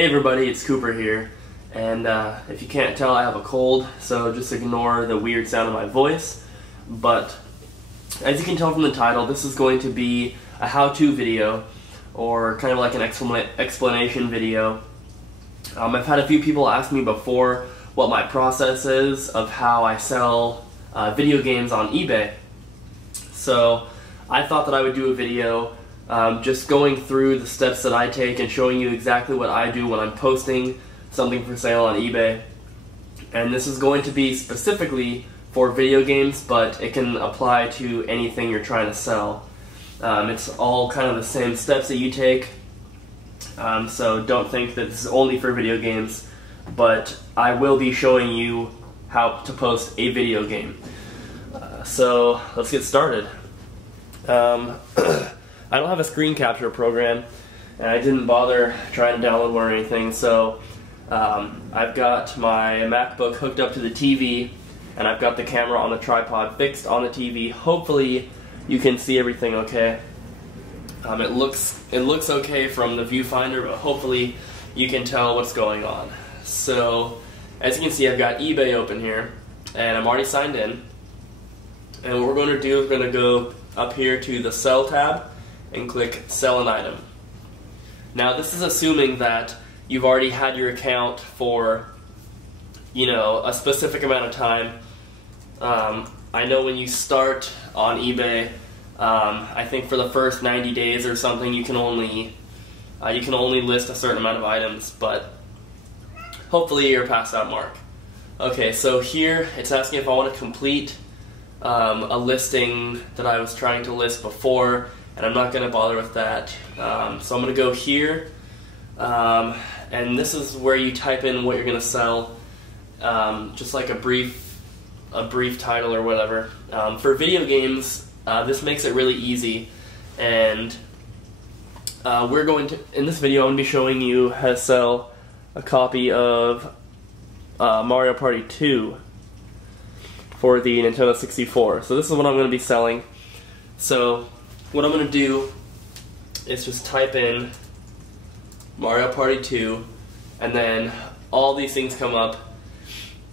Hey everybody, it's Cooper here, and if you can't tell, I have a cold, so just ignore the weird sound of my voice. But as you can tell from the title, this is going to be a how-to video, or kind of like an explanation video. I've had a few people ask me before what my process is of how I sell video games on eBay. So I thought that I would do a video just going through the steps that I take and showing you exactly what I do when I'm posting something for sale on eBay. And this is going to be specifically for video games, but it can apply to anything you're trying to sell. It's all kind of the same steps that you take, so don't think that this is only for video games, but I will be showing you how to post a video game. So let's get started. I don't have a screen capture program, and I didn't bother trying to download one or anything, so I've got my MacBook hooked up to the TV, and I've got the camera on the tripod fixed on the TV. Hopefully you can see everything okay. It looks okay from the viewfinder, but hopefully you can tell what's going on. So as you can see, I've got eBay open here, and I'm already signed in. And what we're going to do is we're going to go up here to the Sell tab and click Sell an Item. Now this is assuming that you've already had your account for, you know, a specific amount of time. I know when you start on eBay, I think for the first 90 days or something, you can only list a certain amount of items, but hopefully you're past that mark. Okay, so here it's asking if I want to complete a listing that I was trying to list before, and I'm not going to bother with that. So I'm going to go here, and this is where you type in what you're going to sell, just like a brief title or whatever. For video games, this makes it really easy, and in this video I'm going to be showing you how to sell a copy of Mario Party 2 for the Nintendo 64. So this is what I'm going to be selling. So what I'm going to do is just type in Mario Party 2, and then all these things come up,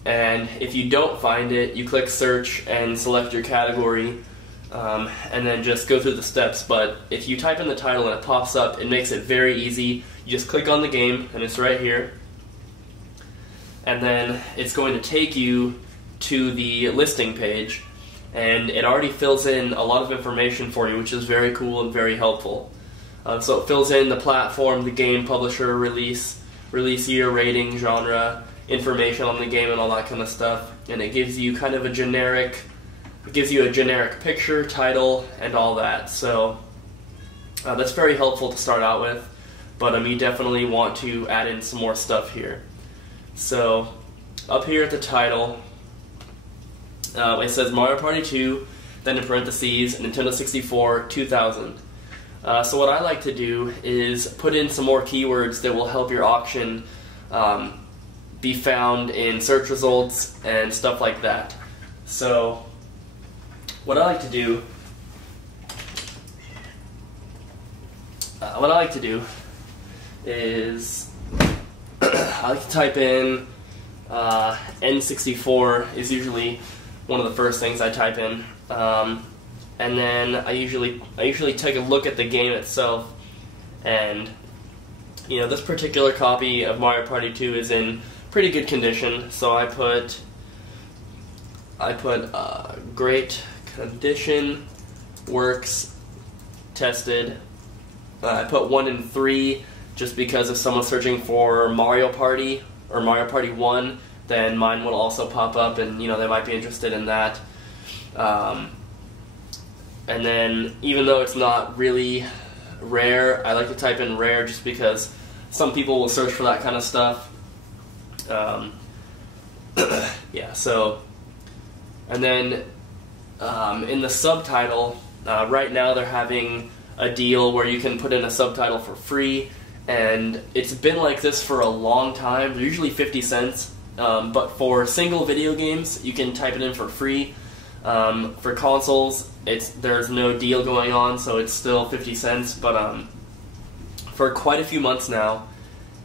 and if you don't find it, you click search and select your category, and then just go through the steps. But if you type in the title and it pops up, it makes it very easy. You just click on the game, and it's right here, and then it's going to take you to the listing page, and it already fills in a lot of information for you, which is very cool and very helpful. So it fills in the platform, the game, publisher, release year, rating, genre, information on the game, and all that kind of stuff. And it gives you kind of a generic picture, title, and all that. So that's very helpful to start out with, but you definitely want to add in some more stuff here. So up here at the title, it says Mario Party 2, then in parentheses, Nintendo 64 2000. So what I like to do is put in some more keywords that will help your auction be found in search results and stuff like that. So what I like to do is I like to type in N64 is usually one of the first things I type in, and then I usually take a look at the game itself, and you know, this particular copy of Mario Party 2 is in pretty good condition, so I put great condition, works, tested. I put 1 in 3 just because if someone's searching for Mario Party or Mario Party 1, then mine will also pop up, and you know, they might be interested in that. And then even though it's not really rare, I like to type in rare just because some people will search for that kind of stuff. Yeah, so, and then in the subtitle, right now they're having a deal where you can put in a subtitle for free, and it's been like this for a long time. They're usually 50 cents. But for single video games, you can type it in for free. For consoles, there's no deal going on, so it's still 50 cents. But for quite a few months now,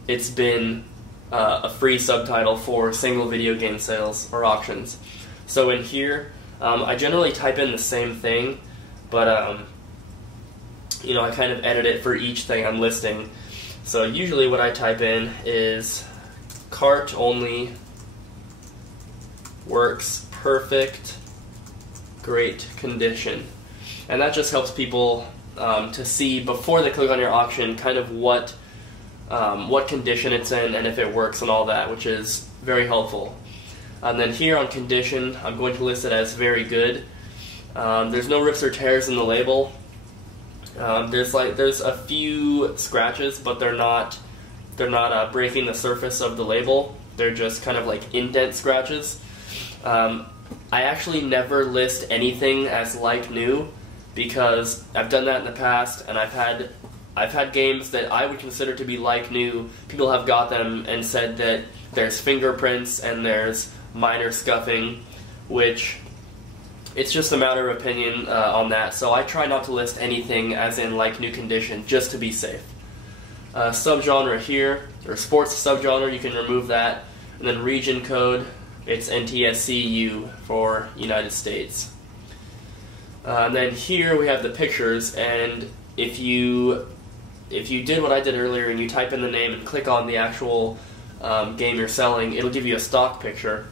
it's been a free subtitle for single video game sales or auctions. So in here, I generally type in the same thing, but you know, I kind of edit it for each thing I'm listing. So usually what I type in is cart only, works perfect, great condition. And that just helps people to see before they click on your auction kind of what condition it's in and if it works and all that, which is very helpful. And then here on condition, I'm going to list it as very good. There's no rips or tears in the label. There's a few scratches, but they're not breaking the surface of the label. They're just kind of like indent scratches. I actually never list anything as like new because I've done that in the past, and I've had games that I would consider to be like new. People have got them and said that there's fingerprints and there's minor scuffing, which it's just a matter of opinion on that. So I try not to list anything as in like new condition just to be safe. Subgenre here, or sports subgenre, you can remove that. And then region code, it's NTSCU for United States. And then here we have the pictures, and if you did what I did earlier and you type in the name and click on the actual game you're selling, it'll give you a stock picture,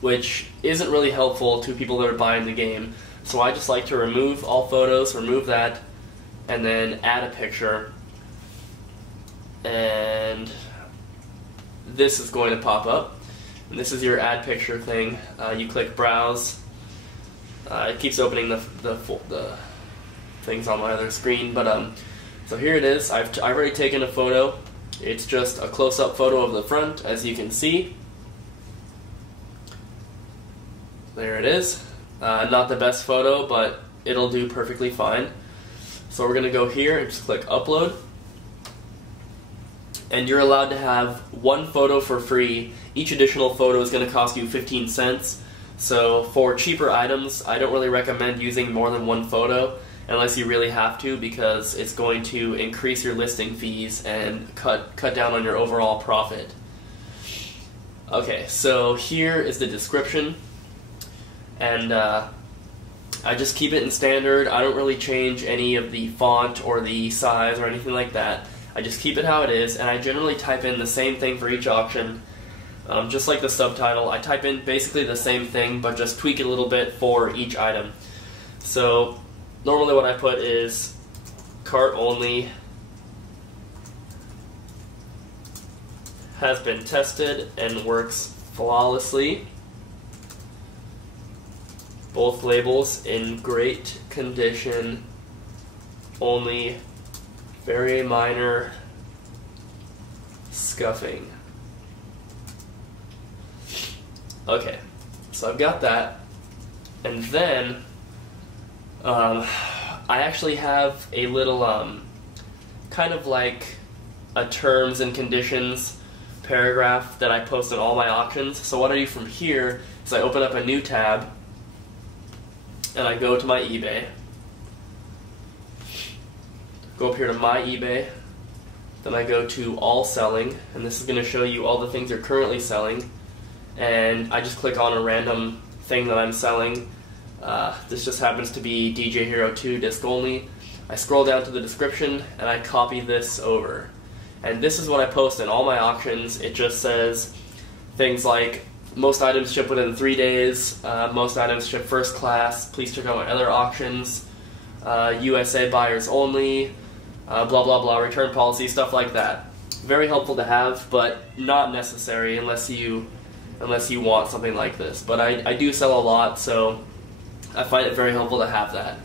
which isn't really helpful to people that are buying the game. So I just like to remove all photos, remove that, and then add a picture. And this is going to pop up. And this is your add picture thing. You click browse. It keeps opening the things on my other screen, but so here it is. I've already taken a photo. It's just a close-up photo of the front, as you can see. There it is. Not the best photo, but it'll do perfectly fine. So we're going to go here and just click upload. And you're allowed to have one photo for free. Each additional photo is going to cost you 15 cents. So for cheaper items, I don't really recommend using more than one photo unless you really have to, because it's going to increase your listing fees and cut down on your overall profit. Okay, so here is the description, and I just keep it in standard. I don't really change any of the font or the size or anything like that. I just keep it how it is, and I generally type in the same thing for each auction. Just like the subtitle, I type in basically the same thing, but just tweak it a little bit for each item. So normally what I put is cart only, has been tested and works flawlessly. Both labels in great condition, only very minor scuffing. Okay, so I've got that, and then I actually have a little kind of like a terms and conditions paragraph that I post on all my auctions. So what I do from here is I open up a new tab and I go to my eBay, go up here to my eBay, then I go to all selling, and this is going to show you all the things you're currently selling. And I just click on a random thing that I'm selling. This just happens to be DJ Hero 2 disc only. I scroll down to the description and I copy this over. And this is what I post in all my auctions. It just says things like, most items ship within 3 days, most items ship first class, please check out my other auctions, USA buyers only, blah blah blah, return policy, stuff like that. Very helpful to have, but not necessary unless you want something like this. But I do sell a lot, so I find it very helpful to have that.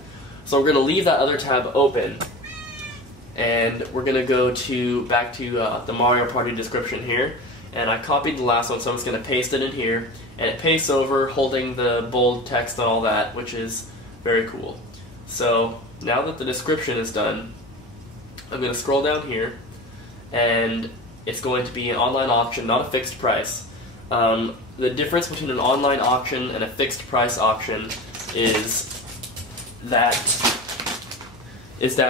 So we're going to leave that other tab open, and we're going to go back to the Mario Party description here. And I copied the last one, so I'm just going to paste it in here, and it pastes over holding the bold text and all that, which is very cool. So now that the description is done, I'm going to scroll down here, and it's going to be an online auction, not a fixed price. The difference between an online auction and a fixed price auction is that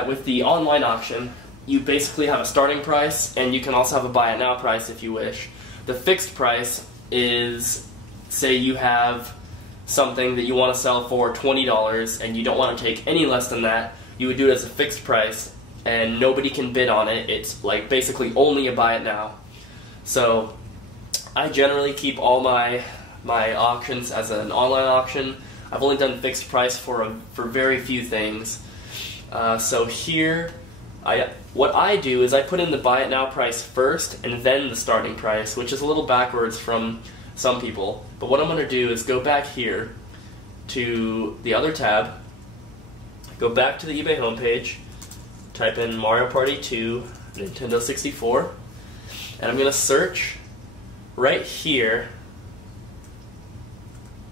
with the online auction, you basically have a starting price, and you can also have a buy it now price if you wish. The fixed price is, say you have something that you want to sell for $20 and you don't want to take any less than that, you would do it as a fixed price and nobody can bid on it. It's like basically only a buy it now. So I generally keep all my auctions as an online auction. I've only done fixed price for very few things. So here, what I do is I put in the buy it now price first and then the starting price, which is a little backwards from some people. But what I'm going to do is go back here to the other tab, go back to the eBay homepage, type in Mario Party 2, Nintendo 64, and I'm going to search right here.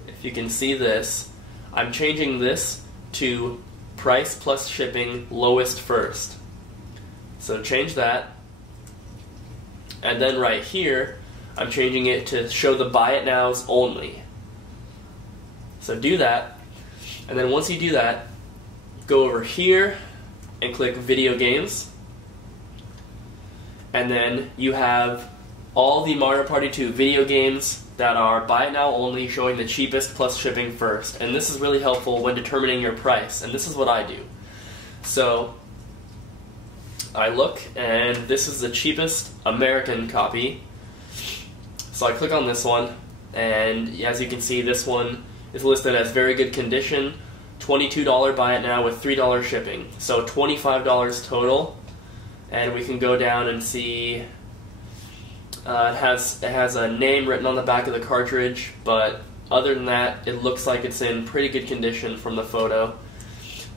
If you can see this, I'm changing this to price plus shipping lowest first. So change that, and then right here I'm changing it to show the buy it nows only. So do that, and then once you do that, go over here and click video games, and then you have all the Mario Party 2 video games that are buy it now only, showing the cheapest plus shipping first. And this is really helpful when determining your price, and this is what I do. So I look, and this is the cheapest American copy. So I click on this one, and as you can see, this one is listed as very good condition, $22 buy it now with $3 shipping. So $25 total, and we can go down and see it has a name written on the back of the cartridge, but other than that, it looks like it's in pretty good condition from the photo.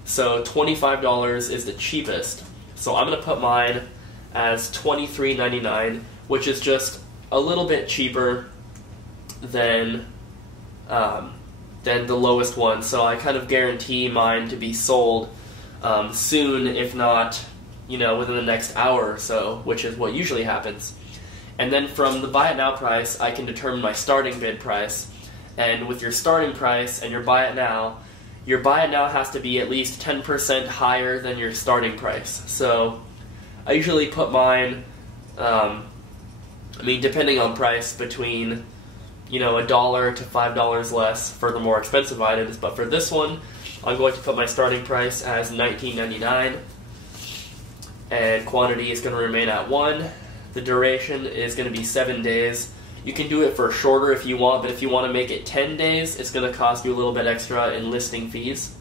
So $25 is the cheapest. So I'm going to put mine as $23.99, which is just a little bit cheaper than the lowest one. So I kind of guarantee mine to be sold soon, if not, within the next hour or so, which is what usually happens. And then from the buy it now price, I can determine my starting bid price. And with your starting price and your buy it now has to be at least 10% higher than your starting price. So I usually put mine, depending on price, between $1 to $5 less for the more expensive items. But for this one, I'm going to put my starting price as $19.99, and quantity is going to remain at 1. The duration is going to be 7 days. You can do it for shorter if you want, but if you want to make it 10 days, it's going to cost you a little bit extra in listing fees.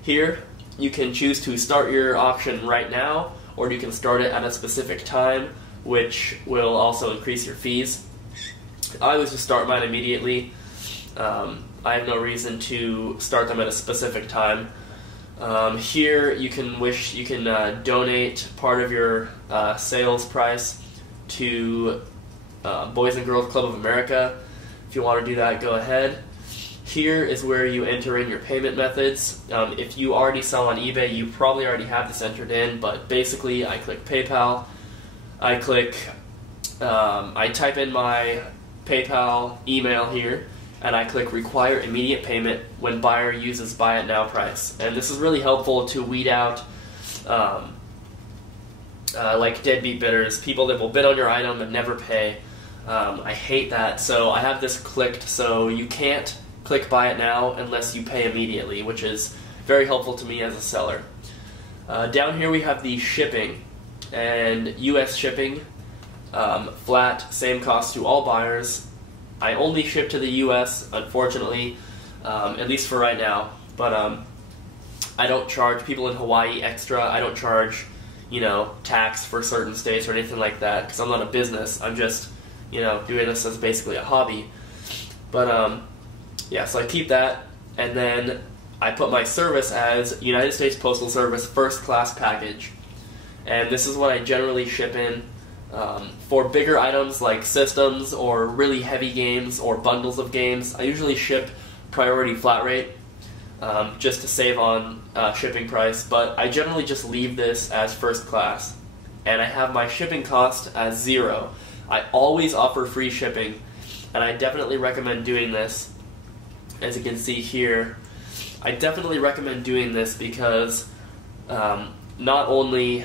Here, you can choose to start your auction right now, or you can start it at a specific time, which will also increase your fees. I always just start mine immediately. I have no reason to start them at a specific time. Here, you can donate part of your sales price to Boys and Girls Club of America. If you want to do that, go ahead. Here is where you enter in your payment methods. If you already sell on eBay, you probably already have this entered in, but basically I click PayPal. I type in my PayPal email here, and I click require immediate payment when buyer uses buy it now price. And this is really helpful to weed out like deadbeat bidders, people that will bid on your item and never pay. I hate that, so I have this clicked so you can't click buy it now unless you pay immediately, which is very helpful to me as a seller. Down here we have the shipping, and US shipping, flat, same cost to all buyers. I only ship to the US, unfortunately, at least for right now, but I don't charge people in Hawaii extra. I don't charge tax for certain states or anything like that, because I'm not a business. I'm just doing this as basically a hobby. But yeah, so I keep that, and then I put my service as United States Postal Service first class package, and this is what I generally ship in. For bigger items like systems or really heavy games or bundles of games, I usually ship priority flat rate, just to save on shipping price, but I generally just leave this as first class, and I have my shipping cost as 0. I always offer free shipping, and I definitely recommend doing this. As you can see here, I definitely recommend doing this because not only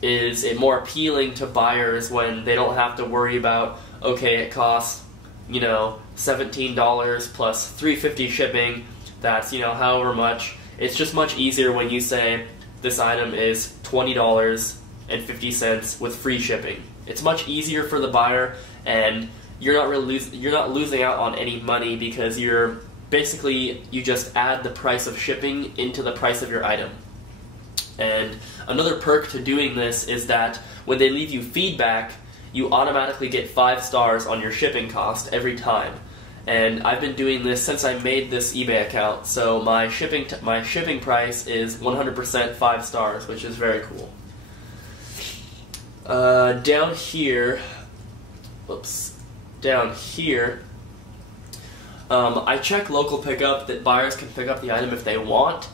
is it more appealing to buyers when they don't have to worry about, okay, it costs, you know, $17 plus $3.50 shipping, that's, you know, however much. It's just much easier when you say this item is $20.50 with free shipping. It's much easier for the buyer, and you're not losing out on any money, because you just add the price of shipping into the price of your item. And another perk to doing this is that when they leave you feedback, you automatically get 5 stars on your shipping cost every time. And I've been doing this since I made this eBay account, so my shipping price is 100% 5 stars, which is very cool. Down here, I check local pickup, that buyers can pick up the item if they want.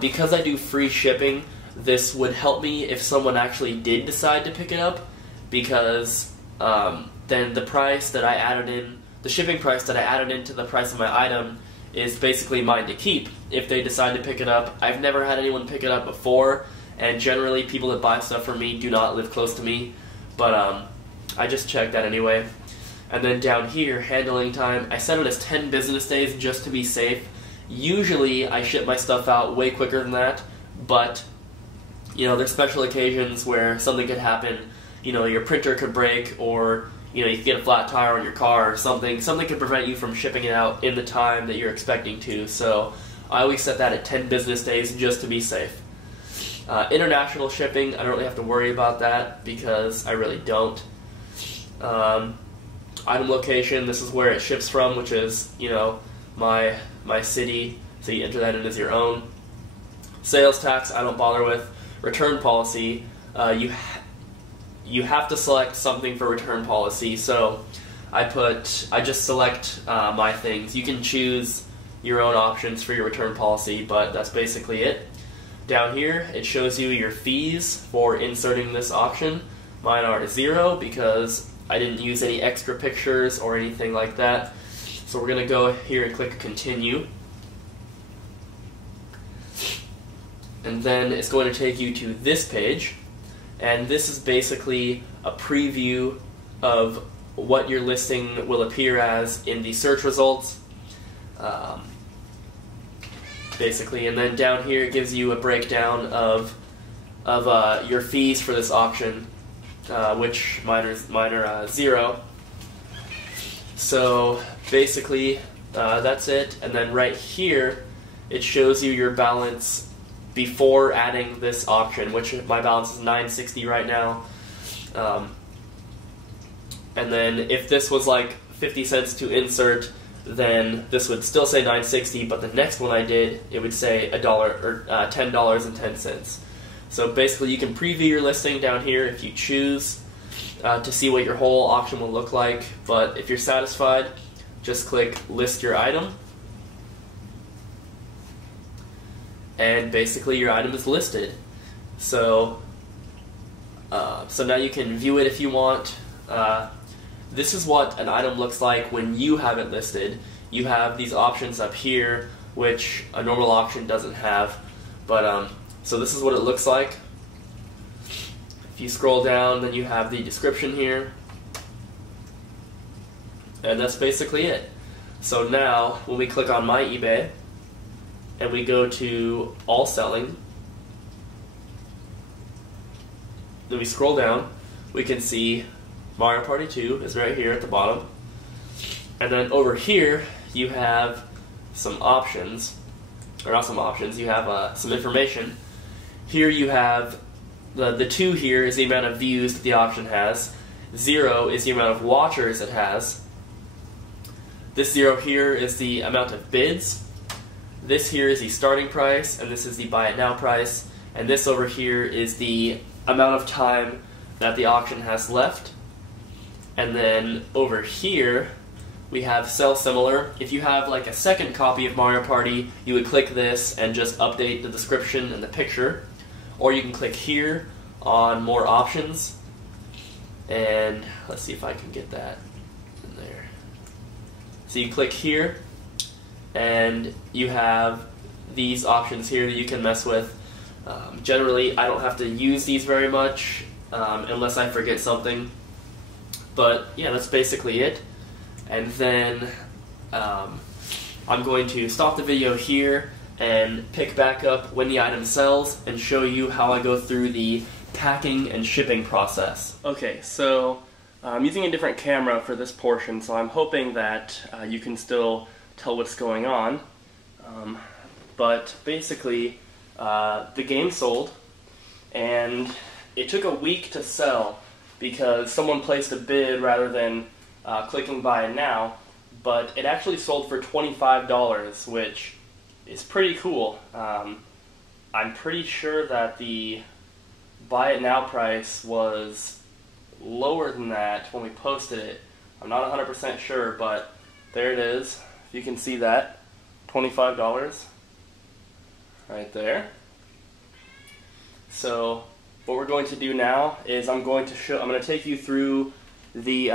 Because I do free shipping, this would help me if someone actually did decide to pick it up, because then the price that I added in, the shipping price that I added into the price of my item, is basically mine to keep if they decide to pick it up. I've never had anyone pick it up before, and generally people that buy stuff from me do not live close to me, but I just checked that anyway. And then down here, handling time, I set it as 10 business days just to be safe. Usually I ship my stuff out way quicker than that, but you know, there's special occasions where something could happen. You know, your printer could break, or you know, you could get a flat tire on your car or something. Something could prevent you from shipping it out in the time that you're expecting to. So I always set that at 10 business days just to be safe. International shipping, I don't really have to worry about that because I really don't. Item location, this is where it ships from, which is, you know, my city, so you enter that in as your own. Sales tax, I don't bother with. Return policy, you have to select something for return policy, so I just select my things. You can choose your own options for your return policy, but that's basically it. Down here, it shows you your fees for inserting this auction. Mine are 0 because I didn't use any extra pictures or anything like that. So we're going to go here and click continue. And then it's going to take you to this page. And this is basically a preview of what your listing will appear as in the search results. Basically, and then down here it gives you a breakdown of your fees for this auction, which mine are 0. So basically, that's it. And then right here, it shows you your balance before adding this auction, which my balance is $960 right now. And then if this was like 50 cents to insert, then this would still say $960, but the next one I did, it would say $1 or $10.10. So basically, you can preview your listing down here if you choose to see what your whole auction will look like. But if you're satisfied, just click List Your Item, and basically your item is listed. So now you can view it if you want. This is what an item looks like when you have it listed. You have these options up here, which a normal auction doesn't have. But so this is what it looks like. If you scroll down, then you have the description here. And that's basically it. So now, when we click on My eBay, and we go to All Selling, then we scroll down, we can see Mario Party 2 is right here at the bottom. And then over here, you have some options, or not some options, you have some information. Here you have, the 2 here is the amount of views that the auction has. 0 is the amount of watchers it has. This 0 here is the amount of bids. This here is the starting price, and this is the buy it now price. And this over here is the amount of time that the auction has left. And then over here, we have Sell Similar. If you have like a second copy of Mario Party, you would click this and just update the description and the picture. Or you can click here on More Options. And let's see if I can get that in there. So you click here, and you have these options here that you can mess with. Generally, I don't have to use these very much unless I forget something. But yeah, that's basically it. And then I'm going to stop the video here and pick back up when the item sells and show you how I go through the packing and shipping process. Okay, so I'm using a different camera for this portion, so I'm hoping that you can still tell what's going on. But basically, the game sold, and it took a week to sell because someone placed a bid rather than clicking buy it now, but it actually sold for $25, which is pretty cool. I'm pretty sure that the buy it now price was lower than that when we posted it. I'm not 100% sure, but there it is. You can see that, $25 right there. So what we're going to do now is I'm going to take you through the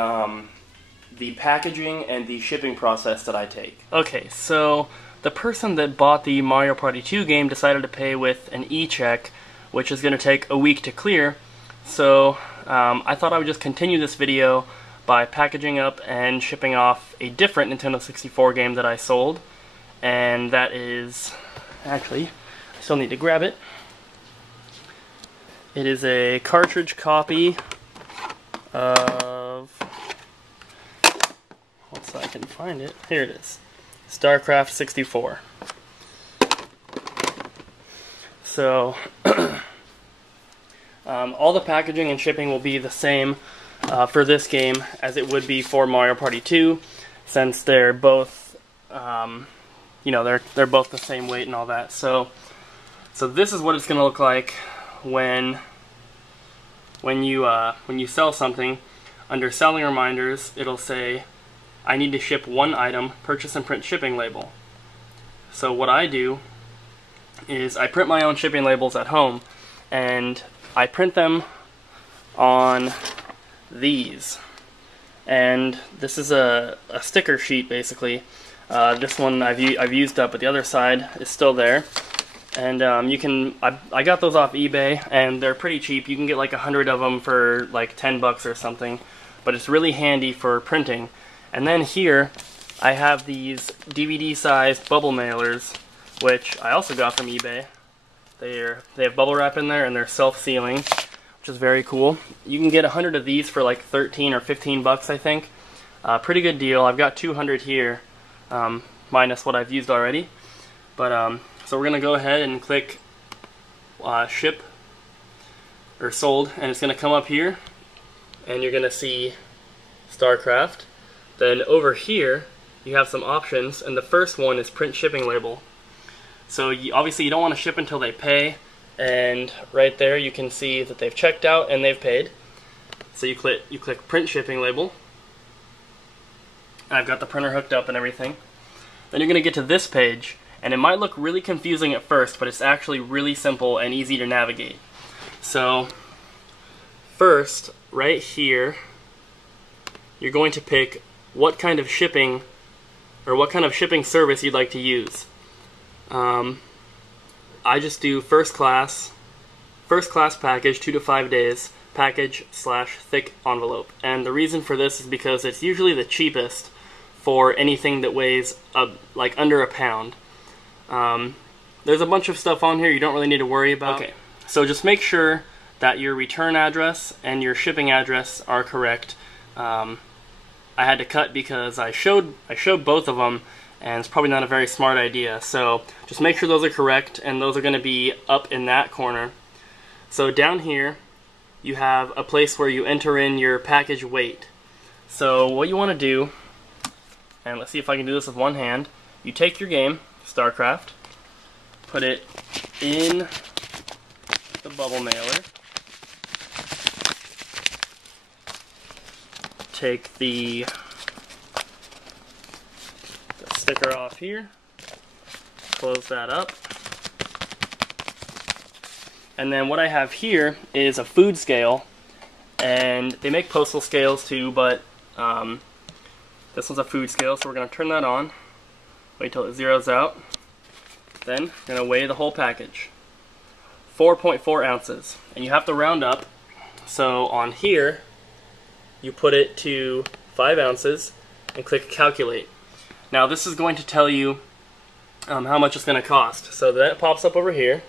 packaging and the shipping process that I take. Okay, so the person that bought the Mario Party 2 game decided to pay with an e-check, which is going to take a week to clear. So I thought I would just continue this video by packaging up and shipping off a different Nintendo 64 game that I sold, and that is, actually, I still need to grab it. It is a cartridge copy of, once I can find it, here it is, StarCraft 64. So, all the packaging and shipping will be the same for this game as it would be for Mario Party 2, since they're both, you know, they're both the same weight and all that. So this is what it's going to look like when you sell something. Under selling reminders, it'll say, I need to ship one item, purchase and print shipping label. So what I do is I print my own shipping labels at home, and I print them on these. And this is a sticker sheet, basically. This one I've used up, but the other side is still there. And I got those off eBay, and they're pretty cheap. You can get like 100 of them for like 10 bucks or something, but it's really handy for printing. And then here, I have these DVD-sized bubble mailers, which I also got from eBay. They have bubble wrap in there, and they're self-sealing, which is very cool. You can get 100 of these for like 13 or 15 bucks, I think. Pretty good deal. I've got 200 here, minus what I've used already. But so we're gonna go ahead and click ship or sold, and it's gonna come up here, and you're gonna see StarCraft. Then over here, you have some options, and the first one is print shipping label. So obviously you don't want to ship until they pay, and right there you can see that they've checked out and they've paid. So you click print shipping label. I've got the printer hooked up and everything. Then you're going to get to this page, and it might look really confusing at first, but it's actually really simple and easy to navigate. So first, right here, you're going to pick what kind of shipping or what kind of shipping service you'd like to use. I just do first class package, 2 to 5 days, package/thick envelope. And the reason for this is because it's usually the cheapest for anything that weighs like under a pound. There's a bunch of stuff on here you don't really need to worry about. Okay, so just make sure that your return address and your shipping address are correct. I had to cut because I showed both of them, and it's probably not a very smart idea. So just make sure those are correct, and those are going to be up in that corner. So down here, you have a place where you enter in your package weight. So what you want to do, and let's see if I can do this with one hand, you take your game, StarCraft, put it in the bubble mailer, take the sticker off here, close that up, and then what I have here is a food scale, and they make postal scales too, but this one's a food scale, so we're going to turn that on, wait till it zeroes out, then we're going to weigh the whole package. 4.4 ounces. And you have to round up. So on here, you put it to 5 ounces and click calculate. Now this is going to tell you how much it's going to cost. So then it pops up over here.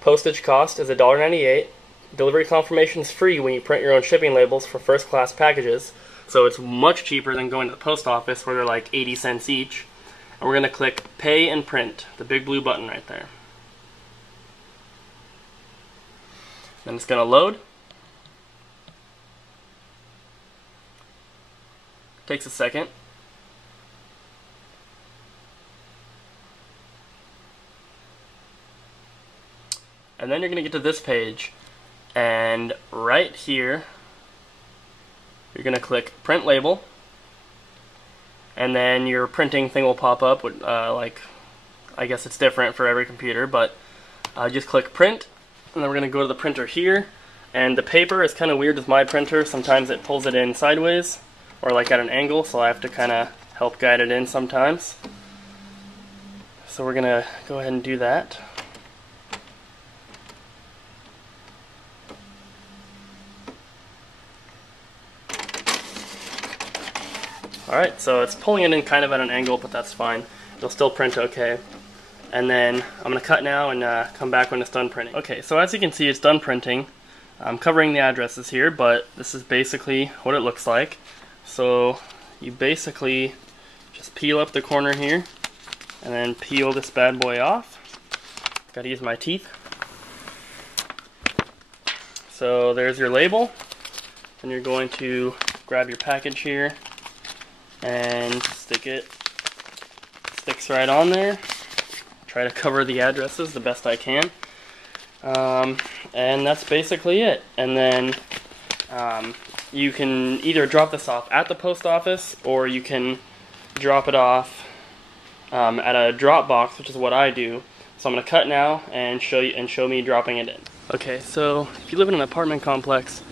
Postage cost is $1.98. Delivery confirmation is free when you print your own shipping labels for first class packages. So it's much cheaper than going to the post office where they're like 80 cents each. And we're going to click pay and print, the big blue button right there. Then it's going to load. Takes a second. And then you're going to get to this page, and right here you're going to click print label, and then your printing thing will pop up with, like, I guess it's different for every computer, but just click print, and then we're going to go to the printer here. And the paper is kind of weird with my printer. Sometimes it pulls it in sideways or like at an angle, so I have to kind of help guide it in sometimes. So we're going to go ahead and do that. Alright, so it's pulling it in kind of at an angle, but that's fine. It'll still print okay. And then I'm going to cut now and come back when it's done printing. Okay, so as you can see, it's done printing. I'm covering the addresses here, but this is basically what it looks like. So you basically just peel up the corner here and then peel this bad boy off. Gotta use my teeth. So there's your label, and you're going to grab your package here and stick it. Sticks right on there. Try to cover the addresses the best I can. And that's basically it. And then you can either drop this off at the post office, or you can drop it off at a drop box, which is what I do. So I'm going to cut now and show me dropping it in. Okay, so if you live in an apartment complex,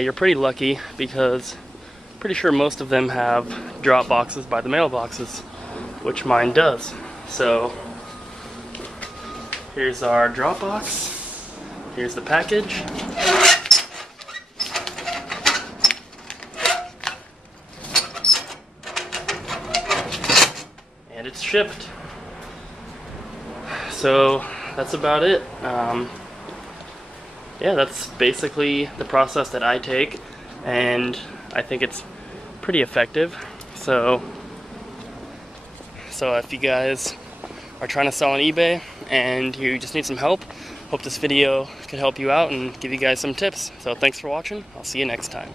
you're pretty lucky because I'm pretty sure most of them have drop boxes by the mailboxes, which mine does. So here's our drop box. Here's the package. And it's shipped. So that's about it. Yeah, that's basically the process that I take, and I think it's pretty effective. So if you guys are trying to sell on eBay and you just need some help, hope this video can help you out and give you guys some tips. So thanks for watching. I'll see you next time.